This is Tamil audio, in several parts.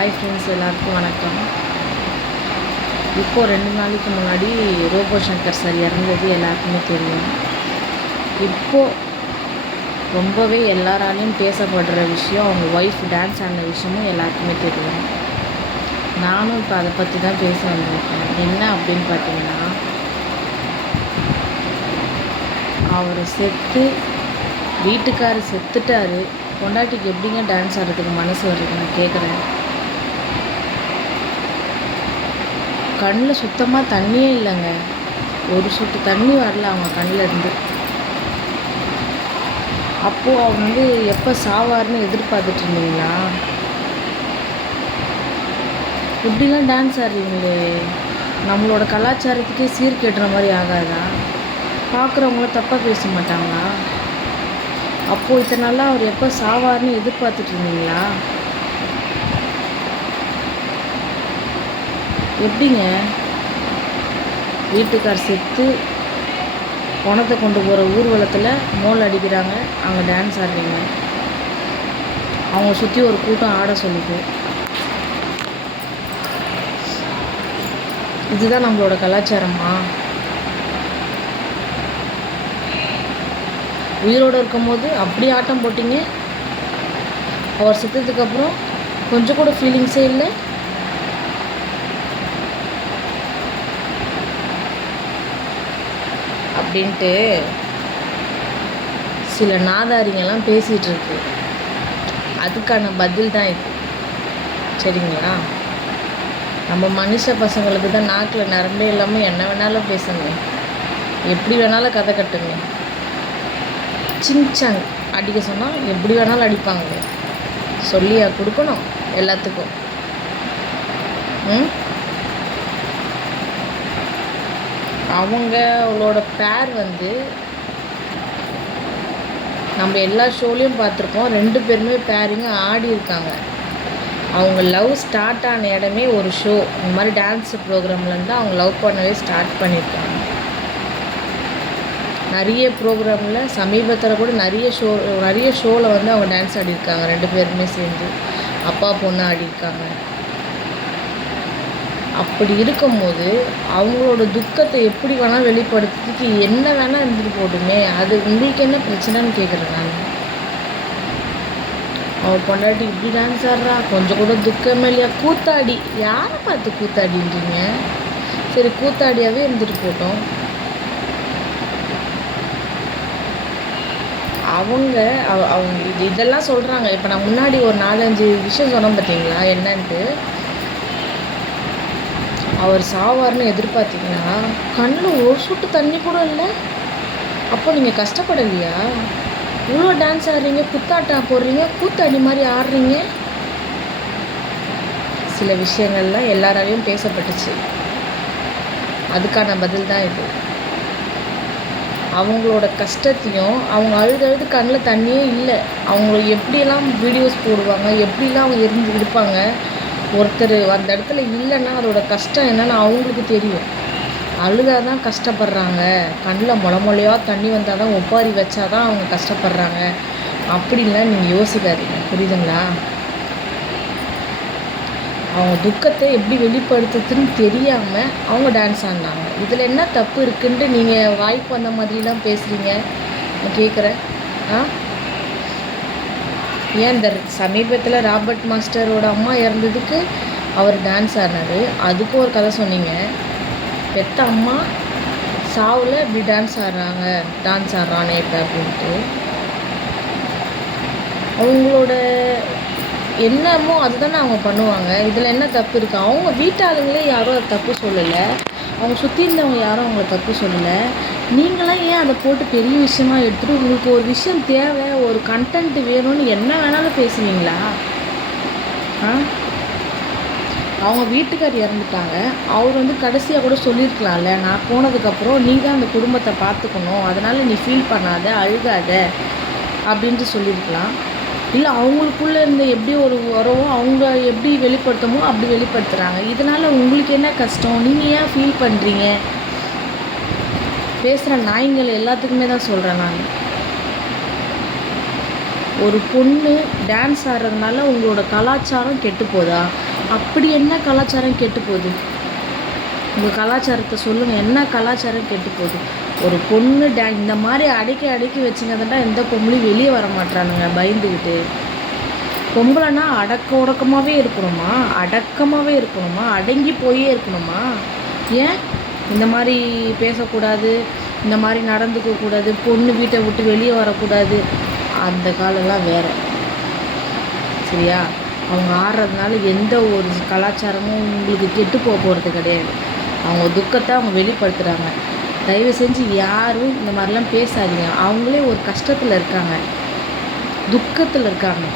ஹாய் ஃப்ரெண்ட்ஸ், எல்லாருக்கும் வணக்கம். இப்போது 2 நாளைக்கு முன்னாடி ரோபோ சங்கர் சார் இறந்தது எல்லாருக்குமே தெரியும். இப்போது ரொம்பவே எல்லாராலையும் பேசப்படுற விஷயம் அவங்க ஒய்ஃப் டான்ஸ் ஆடின விஷயமும் எல்லாருக்குமே தெரியும். நானும் இப்போ அதை பற்றி தான் பேச வந்திருக்கேன். என்ன அப்படின்னு பார்த்தீங்கன்னா, அவர் வீட்டுக்காரர் செத்துட்டாரு, பொண்டாட்டிக்கு எப்படிங்க டான்ஸ் ஆடுறதுக்கு மனசு வருது? நான் கேட்குறேன். கண்ணில் சுத்தமாக தண்ணியே இல்லைங்க. ஒரு சொட்டு தண்ணி வரல அவங்க கண்ணில் இருந்து. அப்போது அவங்க எப்போ சாவார்னு எதிர்பார்த்துட்டு இருந்தீங்களா? இப்படிலாம் டான்ஸ் ஆடுறீங்களே, நம்மளோட கலாச்சாரத்துக்கே சீர்கேட்டுற மாதிரி ஆகாதா? பார்க்குறவங்கள தப்பாக பேச மாட்டாங்களா? அப்போது இத்தனை நாளாக அவர் எப்போ சாவார்னு எதிர்பார்த்துட்டு இருந்தீங்களா? எப்படிங்க வீட்டுக்கார் செத்து பணத்தை கொண்டு போகிற ஊர்வலத்தில் மோல் அடிக்கிறாங்க, அங்கே டான்ஸ் ஆடுறீங்க. அவங்க சுற்றி ஒரு கூட்டம் ஆட சொல்லுது. இதுதான் நம்மளோட கலாச்சாரமா? உயிரோடு இருக்கும்போது அப்படி ஆட்டம் போட்டிங்க, அவர் செத்ததுக்கப்புறம் கொஞ்சம் கூட ஃபீலிங்ஸே இல்லை. அப்படின்ட்டு சில நாதாரிங்கெல்லாம் பேசிகிட்டு இருக்கு. அதுக்கான பதில் தான் இது. சரிங்களா? நம்ம மனுஷ பசங்களுக்கு தான் நாக்கில் நரம்பே இல்லாமல் என்ன வேணாலும் பேசுங்க, எப்படி வேணாலும் கதை கட்டுங்க. சிங்சாங் அடிக்க சொன்னால் எப்படி வேணாலும் அடிப்பாங்க. சொல்லியா கொடுக்கணும் எல்லாத்துக்கும்? அவங்களோட பேர் நம்ம எல்லா ஷோலையும் பார்த்துருக்கோம். 2 பேருமே பேரிங்க ஆடி இருக்காங்க. அவங்க லவ் ஸ்டார்ட் ஆன இடமே ஒரு ஷோ, இந்த மாதிரி டான்ஸ் ப்ரோக்ராம்லேருந்து அவங்க லவ் பண்ணவே ஸ்டார்ட் பண்ணியிருக்காங்க. நிறைய ப்ரோக்ராமில் சமீபத்தில் கூட நிறைய ஷோவில் அவங்க டான்ஸ் ஆடியிருக்காங்க. 2 பேருமே சேர்ந்து அப்பா பொண்ணு ஆடியிருக்காங்க. அப்படி இருக்கும்போது அவங்களோட துக்கத்தை எப்படி வேணால் வெளிப்படுத்துறதுக்கு என்ன வேணால் இருந்துட்டு போட்டுமே, அது உங்களுக்கு என்ன பிரச்சனைன்னு கேட்குறேன் நான். அவள் பொண்டாட்டி இப்படி டான்ஸ் ஆடுறா, கொஞ்சம் கூட துக்கமே இல்லையா? கூத்தாடி, யாரை பார்த்து கூத்தாடின்றீங்க? சரி, கூத்தாடியாகவே இருந்துட்டு போட்டோம். அவங்க இதெல்லாம் சொல்கிறாங்க. இப்போ நான் முன்னாடி ஒரு 4-5 விஷயம் சொன்னேன் பார்த்தீங்களா என்னன்ட்டு. அவர் சாவார்னு எதிர்பார்த்தீங்கன்னா கண்ணில் ஒரு சொட்டு தண்ணி கூட இல்லை. அப்போ நீங்கள் கஷ்டப்படலையா? இவ்வளோ டான்ஸ் ஆடுறீங்க, குத்தாட்டம் போடுறீங்க, கூத்தாடி மாதிரி ஆடுறீங்க. சில விஷயங்கள்லாம் எல்லாராலையும் பேசப்பட்டுச்சு. அதுக்கான பதில் தான் இது. அவங்களோட கஷ்டத்தையும் அவங்க அழுது கண்ணில் தண்ணியே இல்லை. அவங்க எப்படியெல்லாம் வீடியோஸ் போடுவாங்க, எப்படிலாம் அவங்க இருப்பாங்க. ஒருத்தர் அந்த இடத்துல இல்லைன்னா அதோட கஷ்டம் என்னன்னு அவங்களுக்கு தெரியும். அழுதாதான் கஷ்டப்படுறாங்க, கண்ணில் மொளையாக தண்ணி வந்தால் தான், ஒப்பாரி வச்சாதான் அவங்க கஷ்டப்படுறாங்க அப்படின்லாம் நீங்கள் யோசிக்காதீங்க. புரியுதுங்களா? அவங்க துக்கத்தை எப்படி வெளிப்படுத்துறதுன்னு தெரியாமல் அவங்க டான்ஸ் ஆடினாங்க. இதில் என்ன தப்பு இருக்குன்ட்டு நீங்கள் வாய்ப்பு வந்த மாதிரிலாம் பேசுகிறீங்க. நான் கேட்குறேன். ஏன் இந்த சமீபத்தில் ராபர்ட் மாஸ்டரோட அம்மா இறந்ததுக்கு அவர் டான்ஸ் ஆடினார். அதுக்கும் ஒரு கதை சொன்னீங்க. பெத்த அம்மா சாவில் இப்படி டான்ஸ் ஆடுறானே இப்போ அப்படின்ட்டு. அவங்களோட என்னமோ அதுதானே அவங்க பண்ணுவாங்க. இதில் என்ன தப்பு இருக்குது? அவங்க வீட்டாளுங்களே யாரும் அதை தப்பு சொல்லலை, அவங்க சுற்றி இருந்தவங்க யாரும் அவங்கள தப்பு சொல்லலை. நீங்களாம் ஏன் அதை போட்டு பெரிய விஷயமா எடுத்துகிட்டு உங்களுக்கு ஒரு விஷயம் தேவை, ஒரு கண்டென்ட் வேணும்னு என்ன வேணாலும் பேசுவீங்களா? அவங்க வீட்டுக்கார் இறந்துட்டாங்க. அவர் கடைசியாக கூட சொல்லியிருக்கலாம்ல, நான் போனதுக்கப்புறம் நீ தான் அந்த குடும்பத்தை பார்த்துக்கணும், அதனால் நீ ஃபீல் பண்ணாத, அழுகாத அப்படின்ட்டு சொல்லியிருக்கலாம். இல்லை அவங்களுக்குள்ளே இருந்த எப்படி ஒரு உறவோ அவங்க எப்படி வெளிப்படுத்தமோ அப்படி வெளிப்படுத்துகிறாங்க. இதனால் உங்களுக்கு என்ன கஷ்டம்? நீங்கள் ஏன் ஃபீல் பண்ணுறீங்க? பேசுகிற நாய்ங்கள் எல்லாத்துக்குமே தான் சொல்கிறேன் நான். ஒரு பொண்ணு டான்ஸ் ஆடுறதுனால உங்களோட கலாச்சாரம் கெட்டு போதா? அப்படி என்ன கலாச்சாரம் கெட்டு போகுது? உங்கள் கலாச்சாரத்தை சொல்லுங்கள். என்ன கலாச்சாரம் கெட்டு போகுது? ஒரு பொண்ணு இந்த மாதிரி அடக்கி அடக்கி வச்சுங்கன்னா எந்த பொம்பளையும் வெளியே வர மாட்டானுங்க பயந்துக்கிட்டு. பொம்பளைனா அடக்க உடக்கமாகவே இருக்கணுமா? அடக்கமாகவே இருக்கணுமா? அடங்கி போயே இருக்கணுமா? ஏன் இந்த மாதிரி பேசக்கூடாது, இந்த மாதிரி நடந்துக்கக்கூடாது, பொண்ணு வீட்டை விட்டு வெளியே வரக்கூடாது? அந்த காலம்லாம் வேறு, சரியா? அவங்க ஆடுறதுனால எந்த ஒரு கலாச்சாரமும் உங்களுக்கு கெட்டு போக போகிறது கிடையாது. அவங்க துக்கத்தை அவங்க வெளிப்படுத்துகிறாங்க. தயவு செஞ்சு யாரும் இந்த மாதிரிலாம் பேசாதீங்க. அவங்களே ஒரு கஷ்டத்தில் இருக்காங்க, துக்கத்தில் இருக்காங்க.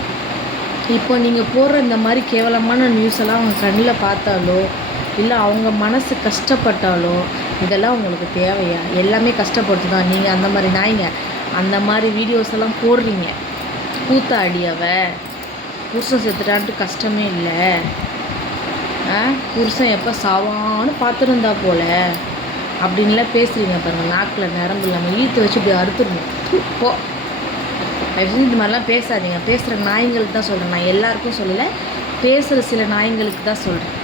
இப்போ நீங்கள் போடுற இந்த மாதிரி கேவலமான நியூஸ் எல்லாம் அவங்க கண்ணில் பார்த்தாலோ இல்லை அவங்க மனசு கஷ்டப்பட்டாலோ இதெல்லாம் உங்களுக்கு தேவையா? எல்லாமே கஷ்டப்பட்டு தான் நீங்கள் அந்த மாதிரி நாய்ங்க அந்த மாதிரி வீடியோஸ் எல்லாம் போடுறீங்க. கூத்தாடி புருஷன் செத்துட்டான்ட்டு கஷ்டமே இல்லை, புருஷன் எப்போ சாவான்னு பார்த்துருந்தா போல அப்படின்லாம் பேசுகிறீங்க பாருங்கள். நாக்கில் நரம்பு இல்லாமல் ஈத்து வச்சு இப்படி அறுத்துடணும். போ, இந்த மாதிரிலாம் பேசாதீங்க. பேசுகிற நாய்ங்களுக்கு தான் சொல்கிறேன், நான் எல்லாருக்கும் சொல்லலை, பேசுகிற சில நாய்ங்களுக்கு தான் சொல்கிறேன்.